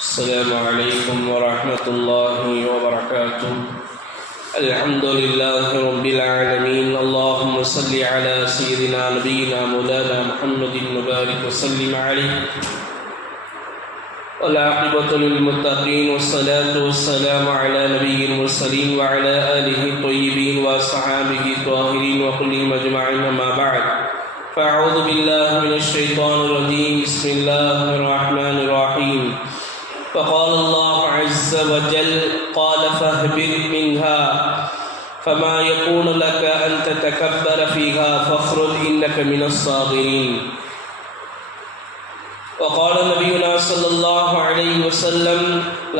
السلام عليكم ورحمة الله وبركاته. الحمد لله رب العالمين. اللهم صل على سيدنا نبينا مولانا محمد وبارك وسلم عليه. والعاقبة للمتقين والصلاة والسلام على نبي المرسلين وعلى آله الطيبين وأصحابه الطاهرين وكلهم أجمعين. أما بعد، فأعوذ بالله من الشيطان الرجيم. بسم الله الرحمن الرحيم. فقال الله عز وجل: قال فاهبط منها فما يكون لك أن تتكبر فيها فاخرج إنك من الصاغرين. وقال نبينا صلى الله عليه وسلم: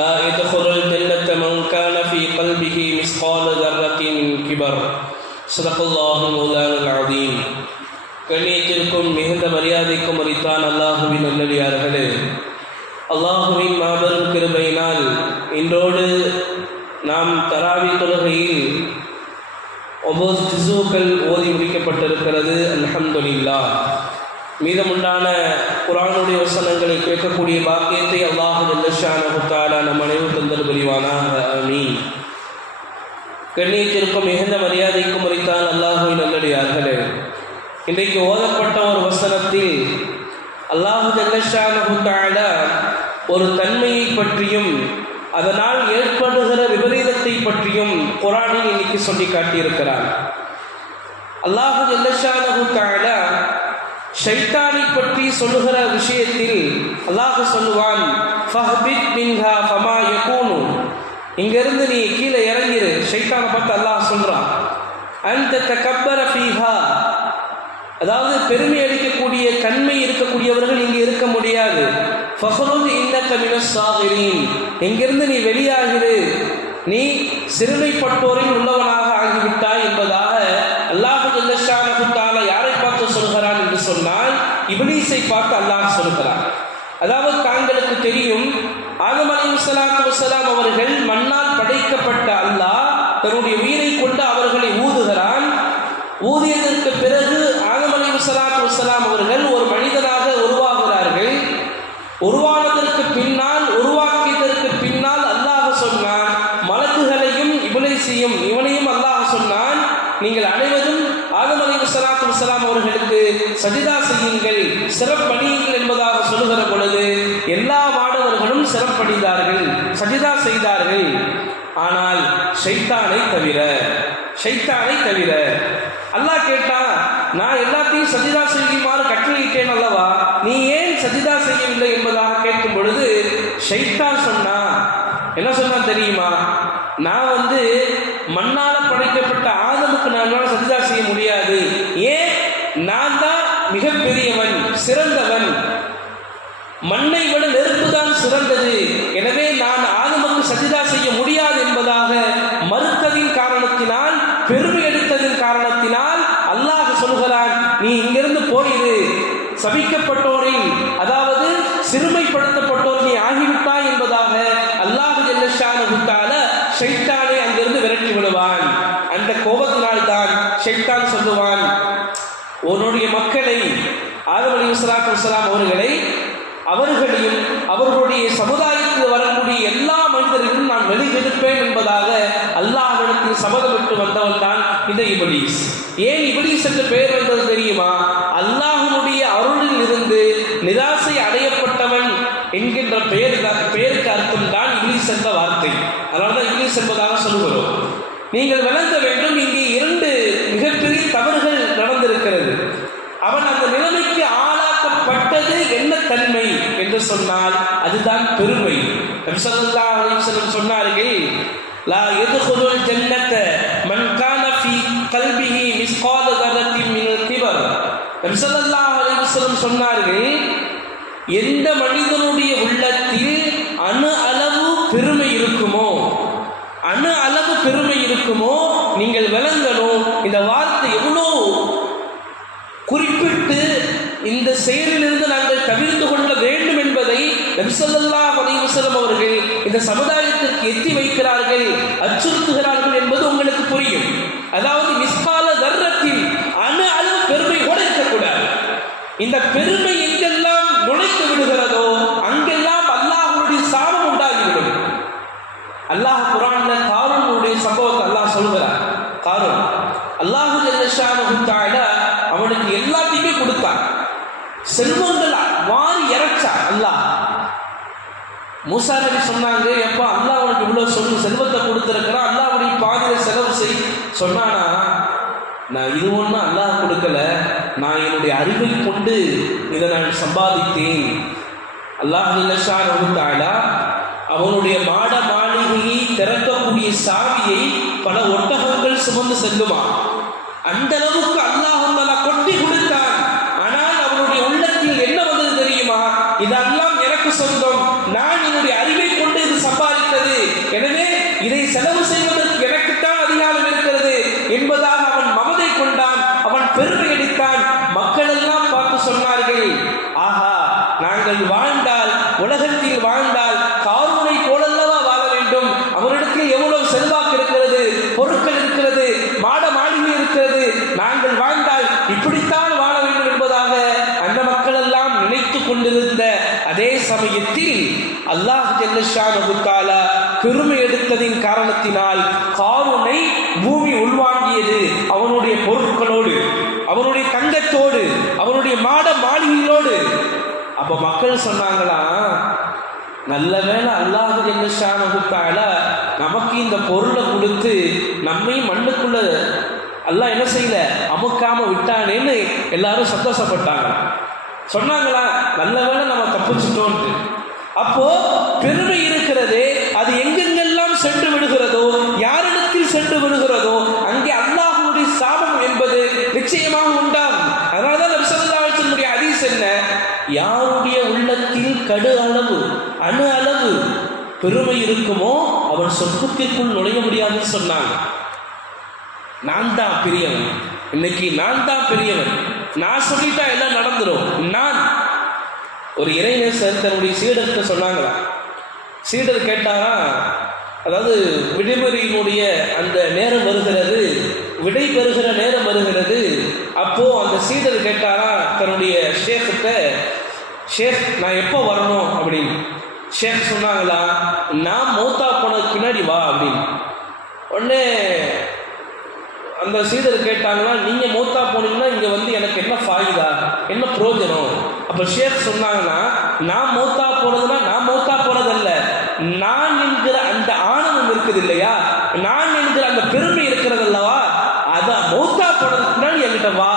لا يدخل الجنة من كان في قلبه مثقال ذرة من كبر. صدق الله مولانا العظيم. கண்ணியத்திற்கும் மிகுந்த மரியாதைக்கும் உரித்தான் அல்லாஹுவின் நல்லடியார்களே, அல்லாஹுவின் மாபெரும் கிருபையினால் இன்றோடு நாம் தராவி தொழுகையில் 9 ஜுஸூக்கள் ஓதி முடிக்கப்பட்டிருக்கிறது. அல்ஹம்துலில்லாஹ். மீதமுண்டான குர்ஆனுடைய வசனங்களை கேட்கக்கூடிய பாக்கியத்தை அல்லாஹ் ஜல்ல ஷானஹு தஆலா நம் அனைவரும் தந்தல் புரிவானாக. ஆமீன். கண்ணியத்திற்கும் மிகுந்த மரியாதைக்கும் உரித்தான் அல்லாஹுவின் நல்லடியார்களே, இன்றைக்கு ஓதப்பட்ட ஒரு வசனத்தில் அல்லாஹ் ஜல்ல ஷானஹு தஆலா ஒரு தன்மையை பற்றியும் அதனால் ஏற்படுகிற விபரீதத்தை பற்றியும் குர்ஆனில் இன்னைக்கு சொல்லி காட்டியிருக்கிறார். அல்லாஹ் ஜல்ல ஷானஹு தஆலா ஷைத்தானை பற்றி சொல்லுகிற விஷயத்தில் அல்லாஹ் சொல்லுவான்: ஃபஹ்பித் மின்ஹா ஃபமா யகூனு, இங்கிருந்து நீ கீழே இறங்கிரு. ஷைத்தானை பார்த்து அல்லாஹ் சொல்றான்: அன்த தகப்பர ஃபீஹா, அதாவது பெருமை அளிக்கக்கூடிய தன்மை இருக்கக்கூடியவர்கள் இங்கு இருக்க முடியாது. ஃபஹ்ருஜ் இன்னக மினஸ் சாகிரீன், இங்கிருந்து நீ வெளியாகிரு, நீ சிறுமைப்பட்டோரில் உள்ளவனாக ஆகிவிட்டாய் என்பதாக அல்லாஹ் ஜல்ல ஷானஹு தஆலா யாரை பார்த்து சொல்கிறான் என்று சொன்னால், இப்லீஸை பார்த்து அல்லாஹ் சொல்கிறான். அதாவது தாங்களுக்கு தெரியும், ஆதம் அலைஹிஸ்ஸலாத்து வஸ்ஸலாம் அவர்கள் மண்ணால் படைக்கப்பட்ட அல்லாஹ் தன்னுடைய உயிரை கொண்டு அவர்களை ஊதுகிறான். ஊதியதற்கு பிறகு ஆதம் அலைஹிஸ்ஸலாத்து வஸ்ஸலாம் அவர்கள் ஒரு மனிதனாக உருவாகிறார்கள். உருவானதற்கு பின்னால், உருவாக்கியதற்கு பின்னால் அல்லாஹ் சொன்னான், மலக்குகளையும் இப்லீஸையும் இவனையும் அல்லாஹ் சொன்னான், நீங்கள் அனைவரும் ஆதம் அலைஹிஸ்ஸலாத்து வஸ்ஸலாம் அவர்களுக்கு சஜிதா செய்யுங்கள், சிறப்பணியுங்கள் என்பதாக சொல்லுகிற பொழுது எல்லா மாணவர்களும் சிறப்பணிந்தார்கள், சஜிதா செய்தார்கள். ஆனால் ஷைத்தானை தவிர அல்லாஹ் கேட்டான், நான் எல்லாத்தையும் சஜிதா செய்யுமாறு கட்டளையிட்டேன் அல்லவா, நீ ஏன் சஜிதா செய்யவில்லை என்பதாக கேட்கும் பொழுது ஷைத்தான் சொன்னான், என்ன சொன்னான் தெரியுமா, நான் மண்ணால படைக்கப்பட்ட ஆதமுக்கு நான் சஜிதா செய்ய முடியாது. ஏன்? நான் தான் மிகப்பெரியவன், சிறந்தவன், மண்ணை விட நெருப்பு தான் சிறந்தது, எனவே நான் ஆதமுக்கு சஜிதா செய்ய முடியாது என்பதாக மறுத்ததின் காரணத்தினால், பெருமை எடுத்ததின் காரணத்தினால் அல்லாஹ் சொல்கிறான், நீ இங்கிருந்து போயிரு, சபிக்கப்பட்டோரில், அதாவது சிறுமைப்படுத்தப்பட்டோர் நீ ஆகிவிட்டாய் என்பதாக அல்லாஹ் ஜல்ல ஷானஹு தஆலா ஷைத்தானை அங்கிருந்து விரட்டி விடுவான். அந்த கோபத்தினால் தான் ஷைத்தான் சொல்லுவான், உன்னுடைய மக்களை, ஆதம் அலைஹிஸ்ஸலாத்து வஸ்ஸலாம் அவர்களையும் அவர்களுடைய சமுதாயத்தில் வரக்கூடிய எல்லா மனிதர்களும் நான் வெளியெடுப்பேன் என்பதாக அல்லாஹ்விடத்தில் சபதமிட்டு வந்தவன் தான் இந்த இப்லீஸ். ஏன் இப்லீஸ் என்று பெயர் வந்தது தெரியுமா? அல்லாஹ்வுடைய அருளில் இருந்து நிராசை அடையப்பட்டவன் என்கின்ற பெயருக்கு அர்த்தம் தான் இப்லீஸ் என்ற வார்த்தை. அதனால்தான் இப்லீஸ் என்பதாக சொல்லுகிறோம். நீங்கள் விளங்க வேண்டும், இங்கே 2 மிகப்பெரிய தவறுகள் நடந்திருக்கிறது. அவன் அந்த நிலைமைக்கு ஆளாக்கப்பட்டது என்ன தன்மை என்று சொன்னால் அதுதான் பெருமை. நபி ஸல்லல்லாஹு அலைஹி வஸல்லம் சொன்னார்கள், லா யதுகுலுல் ஜன்னத மன் கான ஃபீ கல்பிஹி மிஸ்கால தர்ரத்தின் மினல் கிபர். நபி ஸல்லல்லாஹு அலைஹி வஸல்லம் சொன்னார்கள், எந்த மனிதனுடைய உள்ளத்தில் அணு அளவு பெருமை இருக்குமோ, நீங்கள் விளங்கணும், இந்த வார்த்தை எவ்வளோ குறிப்பிட்டு இந்த செயலிலிருந்து நாங்கள் தவிர்த்து கொள்ள வேண்டும் என்பதை நபி ஸல்லல்லாஹு அலைஹி வஸல்லம் அவர்கள் இந்த சமுதாயத்திற்கு எத்தி வைக்கிறார்கள், அச்சுறுத்துகிறார்கள் என்பது உங்களுக்கு புரியும். அதாவது மிஸ்கால தர்ரத்தில் அணு அளவு பெருமை கூட இருக்கக்கூடாது. இந்த பெருமை எங்கெல்லாம் நுழைத்து விடுகிறதோ அங்கெல்லாம் அல்லாஹ்வுடைய சாபம் அல்லாஹ் குர்ஆன்ல காரூனுடைய சம்பவத்தை அல்லாஹ் சொல்கிறார். காரூன் அல்லாஹ் ஜல்லஷானஹு தஆலா அவனுக்கு எல்லாத்தையுமே கொடுத்தான், செல்வங்கள் வாரி இறைச்சா. அல்லாஹ் மூசா நபி சொன்னாங்க, எப்பா அல்லாஹ் உனக்கு இவ்வளவு செல்வத்தை கொடுத்திருக்கிறான், அல்லாஹ்வுடைய பாதையில செலவு செய் சொன்னானா? நான் இது ஒன்றும் அல்லாஹ் கொடுக்கல, நான் என்னுடைய அறிவை கொண்டு இதை நான் சம்பாதித்தேன். அல்லாஹ் ஜல்லஷானஹு தஆலா அவனுடைய மாட மாளிகையை திறக்கக்கூடிய சாவியை பல ஒட்டகங்கள் சுமந்து செல்லுமா. அந்த அளவுக்கு அல்லாஹ் கொட்டி கொடுத்தான். ஆனால் அவனுடைய உள்ளத்தில் என்ன வந்தது தெரியுமா? இதெல்லாம் எனக்கு சொந்தம், நான் என்னுடைய அறிவை கொண்டு இது சம்பாதித்தது, எனவே இதை செலவு செய்வதற்கு எனக்குத்தான் அதிகாரம் இருக்கிறது என்பதாக அவன் மமதை கொண்டான், அவன் பெருமை அடித்தான். மக்கள் எல்லாம் பார்த்து சொன்னார்கள், ஆஹா, நாங்கள் வாழ்ந்தால், உலகத்தில் வாழ்ந்தால் காரூனை போலல்லவா வாழ வேண்டும், அவரிடத்தில் எவ்வளவு செல்வாக்கு இருக்கிறது, பொருட்கள் இருக்கிறது, மாட மாளிகை இருக்கிறது, நாங்கள் வாழ்ந்தால் இப்படித்தான் வாழ வேண்டும் என்பதாக அந்த மக்கள் எல்லாம் நினைத்து கொண்டிருந்த அதே சமயத்தில் அல்லாஹ் ஜல்லஷானஹு தஆலா பெருமை எடுத்ததின் காரணத்தினால் காரூனை பூமி உள்வாங்கியது. அவனுடைய பொருட்களோடு, அவனுடைய தங்கத்தோடு, அவனுடைய மாட மாளிகையோடு. அப்ப மக்கள் சொன்னாங்களா, நல்ல வேளை அல்லாஹ் ஜல்லஷானஹு தஆலா நமக்கு இந்த பொருளை கொடுத்து நம்மை மண்ணுக்குள்ள அல்லாஹ் என்ன செய்யல, அமுக்காம விட்டானேன்னு எல்லாரும் சந்தோஷப்பட்டாங்க. சொன்னாங்களா, நல்ல வேளை நம்ம தப்பிச்சிட்டோம்னு. அப்போ பெருமை இருக்கிறதே, அது எங்கெங்கெல்லாம் சென்று விடுகிறதோ, யாரிடத்தில் சென்று விடுகிறதோ அங்கே அல்லாஹ்வுடைய சாபம் என்பது நிச்சயமாக உண்டாகும். அதனாலதான் நபி ஸல்லல்லாஹு அலைஹி வஸல்லம் ஹதீஸ் என்ன, யாருடைய உள்ளத்தில் கடு அளவு, அணு அளவு பெருமை இருக்குமோ அவன் சொர்க்கத்திற்குள் நுழைய முடியாதுன்னு சொன்னாங்க. நான் தான் பெரியவன், இன்னைக்கு நான் தான் பெரியவன், நான் சொல்லிட்டா எல்லாம் நடந்துடும். நான் ஒரு இறைநேசர் தன்னுடைய சீடர்கிட்ட சொன்னாங்களா, சீடர் கேட்டாரா, அதாவது விடுமுறையினுடைய அந்த நேரம் வருகிறது, விடை பெறுகிற நேரம் வருகிறது. அப்போ அந்த சீடர் கேட்டாரா தன்னுடைய ஷேக்கிட்ட, ஷேக் நான் எப்போ வரணும் அப்படின்னு. ஷேக் சொன்னாங்களா, நான் மௌத்தா போனதுக்கு பின்னாடி வா அப்படின்னு. உடனே அந்த சீடர் கேட்டாங்களா, நீங்க மௌத்தா போனீங்கன்னா இங்க வந்து எனக்கு என்ன ஃபாயிதா, என்ன பிரயோஜனம்? அப்ப ஷேக் சொன்னாங்கன்னா, நான் மௌத்தா போனதுன்னா நான் மௌத்தா போனதல்ல, நான் என்கிற அந்த ஆணவம் இருக்குது இல்லையா, நான் என்கிற அந்த பெருமை இருக்கிறது அல்லவா, அதான் மௌத்தா போனதுக்கு முன்னாடி என்கிட்ட வா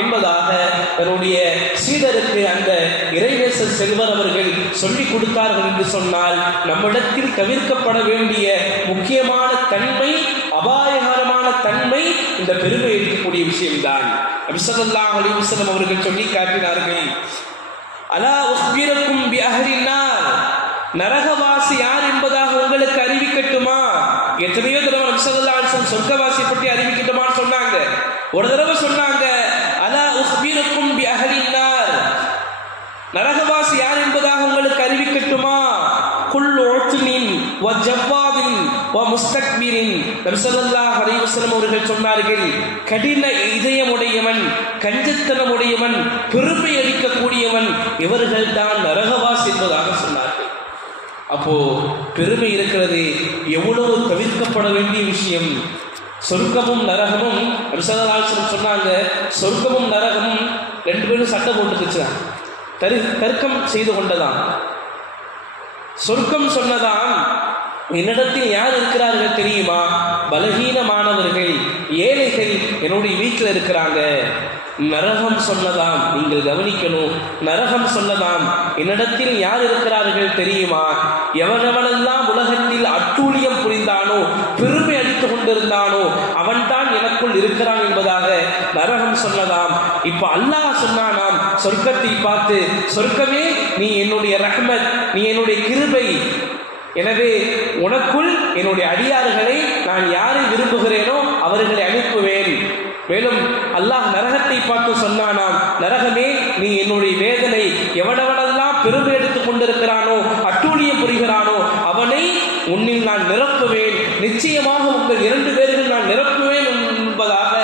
என்பதாக தன்னுடைய சீடருக்கு அந்த இறைநேசர் செல்வர் அவர்கள் சொல்லிக் கொடுத்தார்கள் என்று சொன்னால், நம்மிடத்தில் தவிர்க்கப்பட வேண்டிய முக்கியமான தன்மை, அபாயகரமான தன்மை இந்த பெருமை இருக்கக்கூடிய விஷயம்தான். நபி ஸல்லல்லாஹு அலைஹி வஸல்லம் அவர்கள் சொல்லி காட்டினார்கள், அலா உஸ்பிரக்கும் பி அஹ்லின் நார், நரகவாசி யார் என்பதாக உங்களுக்கு அறிவிக்கட்டுமா? எத்தனையோ தடவை நபி ஸல்லல்லாஹு அலைஹி வஸல்லம் சொர்க்கவாசி பற்றி அறிவிக்கட்டுமான்னு சொன்னாங்க. ஒரு தடவை சொன்னாங்க, அலா உஸ்பிரக்கும் பி அஹ்லின் நார், நரகவாசி யார் என்பதாக உங்களுக்கு அறிவிக்கட்டுமா? குல்லு உத்னின் வ ஜவ்வாதின் வ முஸ்தக்பிரின். நபி ஸல்லல்லாஹு அலைஹி வஸல்லம் அவர்கள் சொன்னார்கள், கடின இதயமுடையவன், கஞ்சத்தனமுடையவன், பெருமை அளிக்கக்கூடியவன், இவர்கள் தான் நரகவாசி என்பதாக சொன்னார்கள். அப்போ பெருமை இருக்கிறது எவ்வளவு தவிர்க்கப்பட வேண்டிய விஷயம். சொர்க்கமும் நரகமும் நபி ஸல்லல்லாஹு அலைஹி வஸல்லம் சொன்னாங்க, சொர்க்கமும் நரகமும் ரெண்டு பேரும் சட்டை போட்டுக்குச்சான், தர்க்கம் செய்து கொண்டதான். சொர்க்கம் சொன்னதான், என்னிடத்தில் யார் இருக்கிறார்கள் தெரியுமா? பலகீனமானவர்கள், ஏழைகள் என்னுடைய வீட்டில் இருக்கிறாங்க. நரகம் சொன்னதாம், நீங்கள் கவனிக்கணும், நரகம் சொன்னதாம், என்னிடத்தில் யார் இருக்கிறார்கள் தெரியுமா? எவனெவனெல்லாம் உலகத்தில் அட்டூழியம் புரிந்தானோ, பெருமை அடித்துக் கொண்டிருந்தானோ, அவன்தான் எனக்குள் இருக்கிறான் என்பதாக நரகம் சொன்னதாம். இப்ப அல்லாஹ் சொன்னானாம் சொர்க்கத்தை பார்த்து, சொர்க்கமே நீ என்னுடைய ரஹ்மத், நீ என்னுடைய கிருபை, எனவே உனக்குள் என்னுடைய அடியார்களை நான் யாரை விரும்புகிறேனோ அவர்களை அனுப்புவேன். மேலும் அல்லாஹ் நரகத்தை பார்த்து சொன்னானாம், நரகமே நீ என்னுடைய வேதனை, எவனவனெல்லாம் பெருமை எடுத்துக் கொண்டிருக்கிறானோ, அட்டூழியம் புரிகிறானோ, அவனை உன்னில் நான் நிரப்புவேன், நிச்சயமாக உங்கள் இரண்டு பேர்கள் நான் நிரப்புவேன் என்பதாக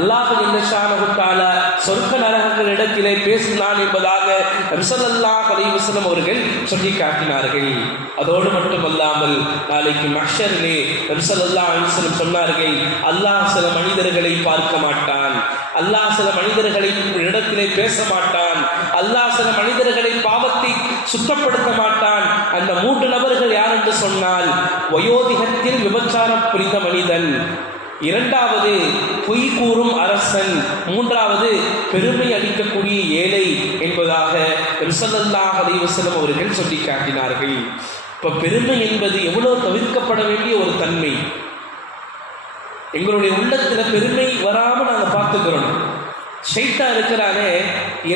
அல்லாஹ் ஜல்லஷானஹு தஆலா சொர்க்க நரகங்களிடத்திலே பேசினான் என்பதாக நபி ஸல்லல்லாஹு அலைஹி வஸல்லம் அவர்கள் சொல்லி காட்டினார்கள். அதோடு மட்டுமல்லாமல் நாளைக்கு மஹ்ஷரிலே நபி ஸல்லல்லாஹு அலைஹி வஸல்லம் சொன்னார்கள், அல்லாஹ் சில மனிதர்களை பார்க்க மாட்டான், அல்லாஹ் சில மனிதர்களை இடத்திலே பேச மாட்டான், அல்லாஹ் சில மனிதர்களை பாவத்தை சுத்தப்படுத்த மாட்டான். அந்த 3 நபர்கள் யார் என்று சொன்னால், வயோதிகத்தில் விபச்சாரம் புரிந்த மனிதன், 2வது பொய் கூறும் அரசன், 3வது பெருமை அளிக்கக்கூடிய ஏழை என்பதாக ஸல்லல்லாஹு அலைஹி வஸல்லம் அவர்கள் சொல்லி காட்டினார்கள். இப்ப பெருமை என்பது எவ்வளவு தவிர்க்கப்பட வேண்டிய ஒரு தன்மை. எங்களுடைய உள்ளத்துல பெருமை வராம நாங்க பார்த்துக்கிறோம். ஷைத்தான் இருக்கிறானே,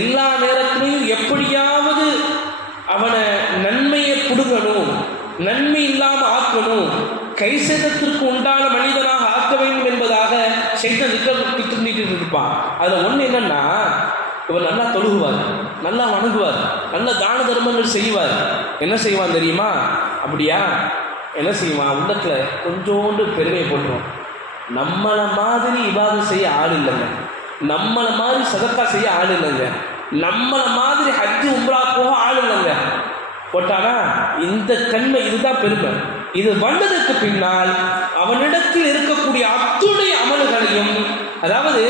எல்லா நேரத்திலையும் எப்படியாவது அவனை நன்மையை புடுங்கணும், நன்மை இல்லாம ஆக்கணும், கைசேதத்திற்கு உண்டான மனிதனாக ஆக்க வேண்டும் என்பதாக ஷைத்தான் திட்டமிட்டு இருப்பான். அதுல ஒண்ணு என்னன்னா, இவர் நல்லா தொழுகுவார், நல்லா வணங்குவார், நல்ல தான தர்மங்கள் செய்வார். என்ன செய்வான் தெரியுமா? அப்படியா? என்ன செய்வான்? உள்ளத்துல கொஞ்சோண்டு பெருமையை போட்டுருவான். நம்மளை மாதிரி இபாதத் செய்ய ஆள் இல்லைங்க, நம்மளை மாதிரி சதக்கா செய்ய ஆள் இல்லைங்க, நம்மளை மாதிரி ஹஜ் உம்ரா போக ஆள் இல்லைங்க போட்டானா, இந்த தன்மை, இதுதான் பெருமை. இது வந்ததற்கு பின்னால் அவனிடத்தில் இருக்கக்கூடிய அத்துடைய அமல்களையும், அதாவது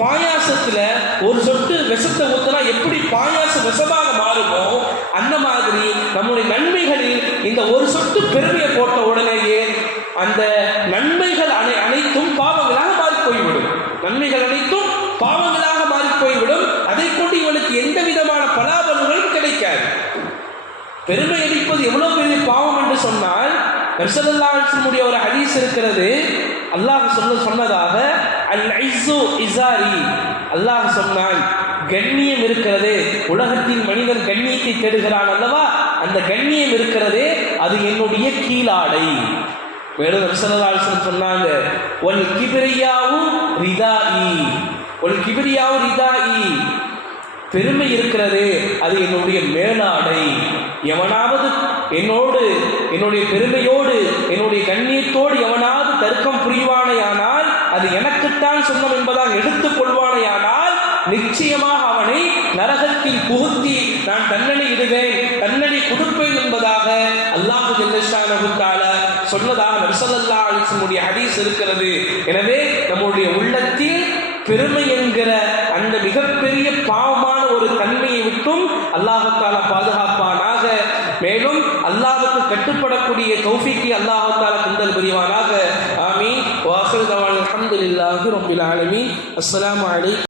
பாயாசத்துல ஒரு சொட்டு விஷத்தை ஊத்தினா எப்படி பாயாசம் விஷமாக மாறுமோ, அந்த மாதிரி நம்முடைய நன்மைகளில் இந்த ஒரு சொட்டு பெருமையை போட்ட உடனேயே அந்த நன்மைகள் அனைத்தும் பாவங்களாக மாறி போய்விடும். நன்மைகள் அனைத்தும் பாவங்களாக மாறி போய்விடும். அதை கொண்டு இவனுக்கு எந்த விதமான பலாபலன்களும் கிடைக்காது. பெருமை அளிப்பது எவ்வளவு பெரிய பாவம் என்று சொன்னால், நபி ஸல்லல்லாஹு அலைஹி வஸல்லம் ஒரு ஹதீஸ் இருக்கிறது. அல்லாஹ் சொன்னதாக, அல் ஐஸு இஸாரி, அல்லாஹ் சொன்னான், கண்ணியம் இருக்கிறது, உலகத்தில் மனிதன் கண்ணியத்தை தேடுகிறான் அல்லவா, அந்த கண்ணியம் இருக்கிறது, அது என்னுடைய கீழாடை. மேலும் நபி ஸல்லல்லாஹு அலைஹி வஸல்லம் சொன்னாங்க, வல் கிப்ரியாவு ரிதாஇ, வல் கிப்ரியாவு ரிதாஇ, பெருமை இருக்கிறது, அது என்னுடைய மேலாடை. எவனாவது என்னோடு, என்னுடைய பெருமையோடு, என்னுடைய கண்ணியத்தோடு எவனாவது தர்க்கம் புரிவானையானால், அது எனக்குத்தான் சொந்தம் என்பதாக எடுத்துக் கொள்வானையானால், நிச்சயமாக அவனை நரகத்தில் புகுத்தி நான் தண்டனை இடுவேன், தண்டனை கொடுப்பேன் என்பதாக அல்லாஹ் ஜல்லஷானஹு தஆலா சொன்னதாக நபி ஸல்லல்லாஹு அலைஹி வஸல்லம் ஹதீஸ் இருக்கிறது. எனவே நம்முடைய உள்ளத்தில் பெருமை என்கிற அந்த மிகப்பெரிய பாவமான ஒரு தன்மையை விட்டும் அல்லாஹ் தஆலா பாதுகாப்பானாக. மேலும் அல்லாஹ்வுக்கு கட்டுப்படக்கூடிய தௌஃபீக்கை அல்லாஹ் தஆலா தந்தல் புரிவானாக. ஆமீன். வ ஆகிரு தஅவானா அல்ஹம்துலில்லாஹி ரப்பில் ஆலமீன். அஸ்ஸலாமு அலைக்கும்.